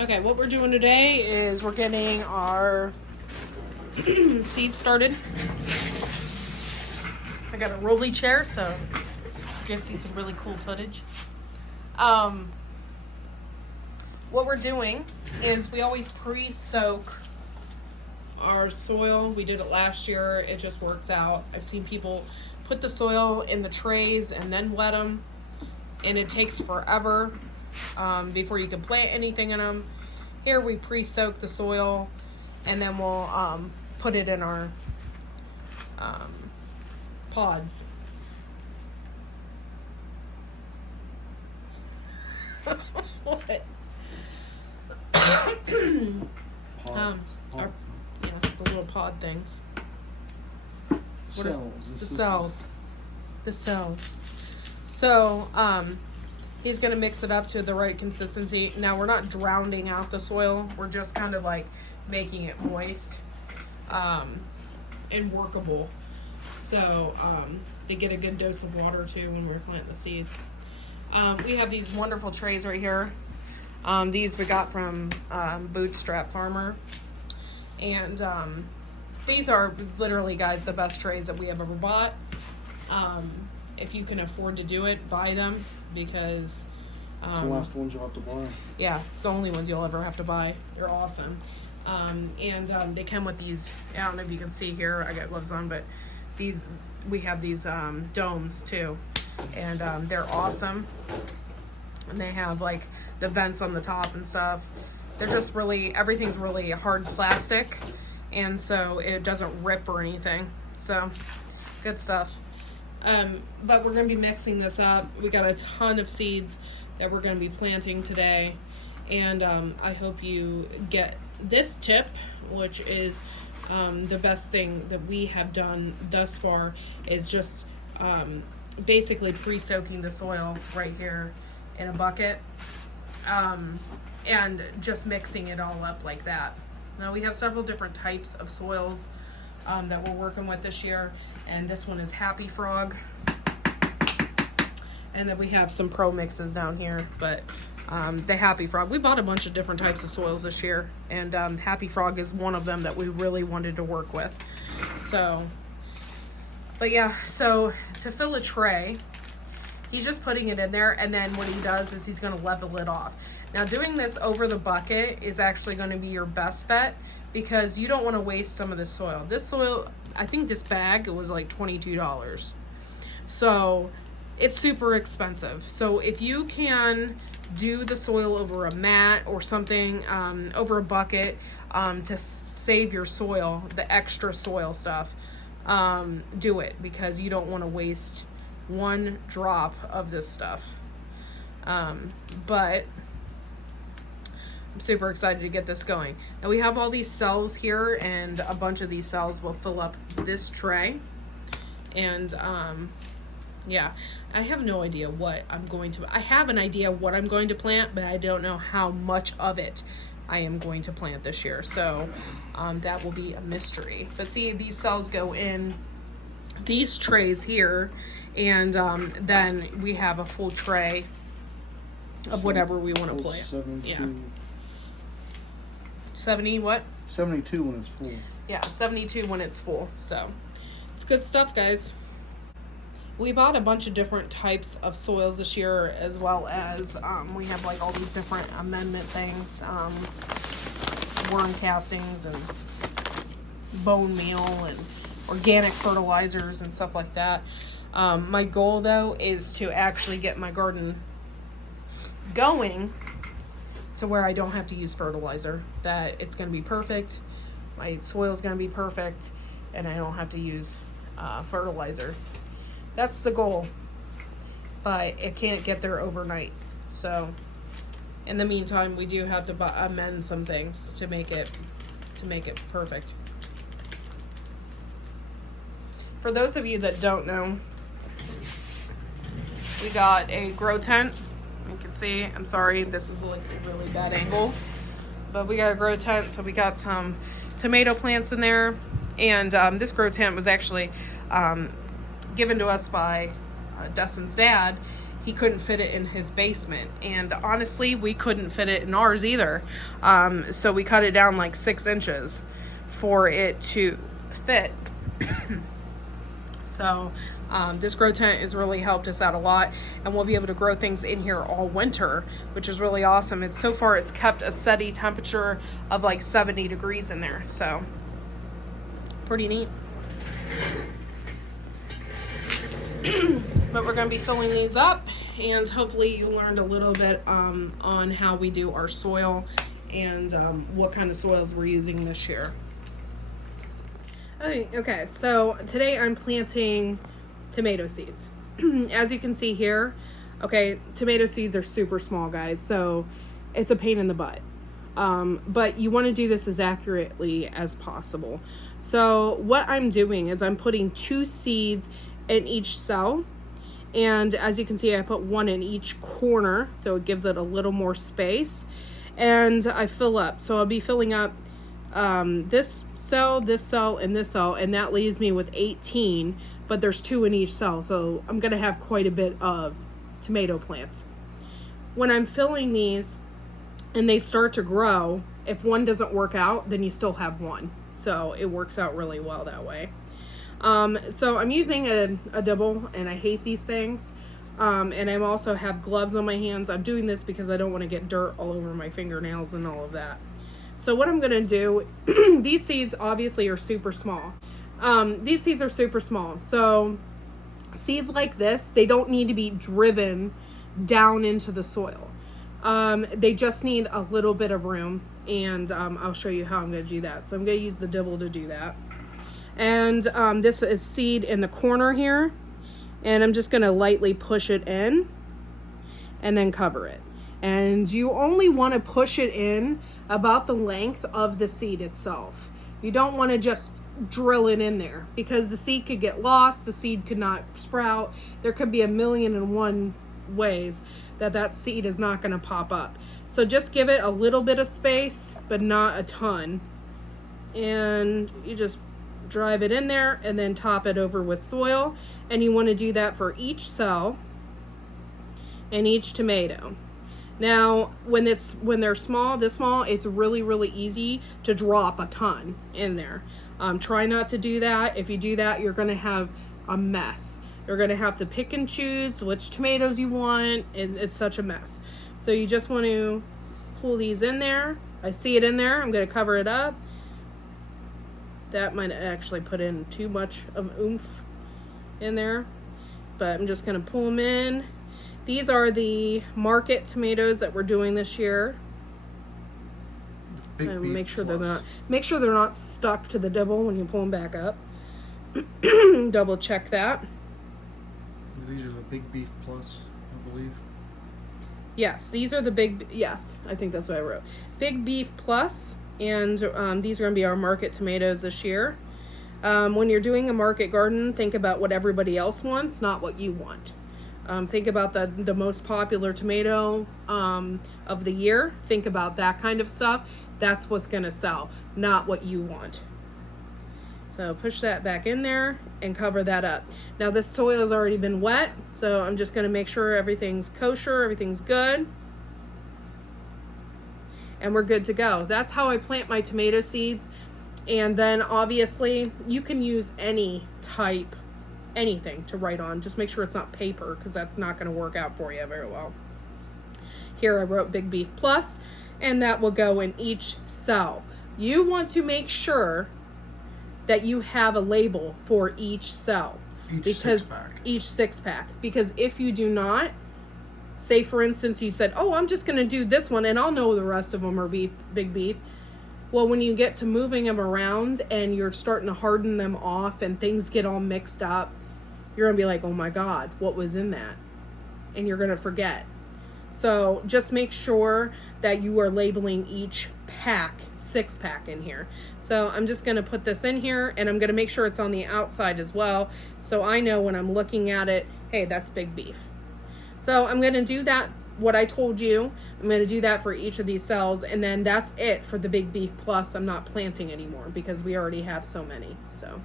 Okay, what we're doing today is we're getting our seeds started. I got a rolly chair, so you can see some really cool footage. What we're doing is we always pre-soak our soil. We did it last year. It just works out. I've seen people put the soil in the trays and then wet them, and it takes forever before you can plant anything in them. Here we pre-soak the soil, and then we'll put it in our pods. What? Pods. Yeah, the little pod things. Cells. The cells. So, he's going to mix it up to the right consistency. Now, we're not drowning out the soil. We're just kind of like making it moist and workable. So, they get a good dose of water, too, when we're planting the seeds. We have these wonderful trays right here. These we got from Bootstrap Farmer. And these are literally, guys, the best trays that we have ever bought. If you can afford to do it, buy them, because it's the last ones you'll have to buy. Yeah, it's the only ones you'll ever have to buy. They're awesome. They come with these, I don't know if you can see here, I got gloves on, but we have these domes too. And they're awesome. And they have like the vents on the top and stuff. They're just really, everything's really hard plastic, and so it doesn't rip or anything. So, good stuff. But we're going to be mixing this up. We got a ton of seeds that we're going to be planting today. And I hope you get this tip, which is the best thing that we have done thus far, is just basically pre-soaking the soil right here in a bucket. And just mixing it all up like that. Now we have several different types of soils that we're working with this year, and this one is Happy Frog. And then we have some pro mixes down here, but the Happy Frog, we bought a bunch of different types of soils this year, and Happy Frog is one of them that we really wanted to work with. So, but yeah, so to fill a tray, he's just putting it in there, and then what he does is he's going to level it off. Now, doing this over the bucket is actually going to be your best bet, because you don't want to waste some of this soil. This soil, I think this bag, it was like $22. So it's super expensive. So if you can do the soil over a mat or something, over a bucket, to save your soil, the extra soil stuff, do it, because you don't want to waste one drop of this stuff. But I'm super excited to get this going. Now we have all these cells here, and a bunch of these cells will fill up this tray. And yeah, I have no idea what I'm going to, I have an idea what I'm going to plant, but I don't know how much of it I am going to plant this year. So that will be a mystery. But see, these cells go in these trays here, and then we have a full tray of whatever we want to plant. 72. Yeah. 70 what? 72 when it's full. Yeah, 72 when it's full. So it's good stuff, guys. We bought a bunch of different types of soils this year, as well as we have like all these different amendment things, worm castings and bone meal and organic fertilizers and stuff like that. My goal, though, is to actually get my garden going to where I don't have to use fertilizer, that it's going to be perfect, my soil is going to be perfect, and I don't have to use fertilizer. That's the goal, but it can't get there overnight. So in the meantime, we do have to amend some things to make it perfect. For those of you that don't know, we got a grow tent. You can see, I'm sorry, this is like a really bad angle, but we got a grow tent. So we got some tomato plants in there, and this grow tent was actually given to us by Dustin's dad. he couldn't fit it in his basement. And honestly, we couldn't fit it in ours either. So we cut it down like 6 inches for it to fit. So this grow tent has really helped us out a lot, and we'll be able to grow things in here all winter, which is really awesome. It's so far it's kept a steady temperature of like 70 degrees in there, so pretty neat. But we're going to be filling these up, and hopefully you learned a little bit on how we do our soil and what kind of soils we're using this year. Okay, so today I'm planting tomato seeds. As you can see here, okay, tomato seeds are super small, guys, so it's a pain in the butt. But you want to do this as accurately as possible. So what I'm doing is I'm putting 2 seeds in each cell, and as you can see, I put 1 in each corner, so it gives it a little more space, and I fill up. So I'll be filling up this cell, and this cell, and that leaves me with 18, but there's 2 in each cell, so I'm gonna have quite a bit of tomato plants. When I'm filling these and they start to grow, if one doesn't work out, then you still have 1, so it works out really well that way. So I'm using a double, and I hate these things, and I also have gloves on my hands. I'm doing this because I don't want to get dirt all over my fingernails and all of that. So what I'm going to do, these seeds obviously are super small. These seeds are super small. So seeds like this, they don't need to be driven down into the soil. They just need a little bit of room, and I'll show you how I'm going to do that. So I'm going to use the dibble to do that. And this is seed in the corner here, and I'm just going to lightly push it in and then cover it. And you only want to push it in about the length of the seed itself. You don't want to just drill it in there, because the seed could get lost, the seed could not sprout. There could be 1,000,001 ways that seed is not going to pop up. So just give it a little bit of space, but not a ton. And you just drive it in there and then top it over with soil. And you want to do that for each cell and each tomato. Now, when they're small, this small, it's really, really easy to drop a ton in there. Try not to do that. If you do that, you're going to have a mess. You're going to have to pick and choose which tomatoes you want, and it's such a mess. So you just want to pull these in there. I see it in there. I'm going to cover it up. That might actually put in too much of oomph in there, but I'm just going to pull them in. These are the market tomatoes that we're doing this year. Make sure they're not stuck to the dibble when you pull them back up. Double check that. These are the Big Beef Plus, I believe. Yes, these are the yes, I think that's what I wrote. Big Beef Plus, and these are going to be our market tomatoes this year. When you're doing a market garden, think about what everybody else wants, not what you want. Think about the most popular tomato of the year. Think about that kind of stuff. That's what's going to sell, not what you want. So push that back in there and cover that up. Now this soil has already been wet, so I'm just going to make sure everything's kosher, everything's good. And we're good to go. That's how I plant my tomato seeds. And then obviously you can use anything to write on. Just make sure it's not paper, because that's not going to work out for you very well. Here I wrote Big Beef Plus, and that will go in each cell. You want to make sure that you have a label for each cell. Each six pack. Because if you do not, say for instance you said, oh, I'm just going to do this one and I'll know the rest of them are big beef. Well, when you get to moving them around and you're starting to harden them off and things get all mixed up, you're going to be like, oh my God, what was in that? And you're going to forget. So just make sure that you are labeling each pack, 6-pack in here. So I'm just going to put this in here, and I'm going to make sure it's on the outside as well, so I know when I'm looking at it, hey, that's big beef. So I'm going to do that, what I told you. I'm going to do that for each of these cells, and then that's it for the Big Beef Plus. I'm not planting anymore because we already have so many. So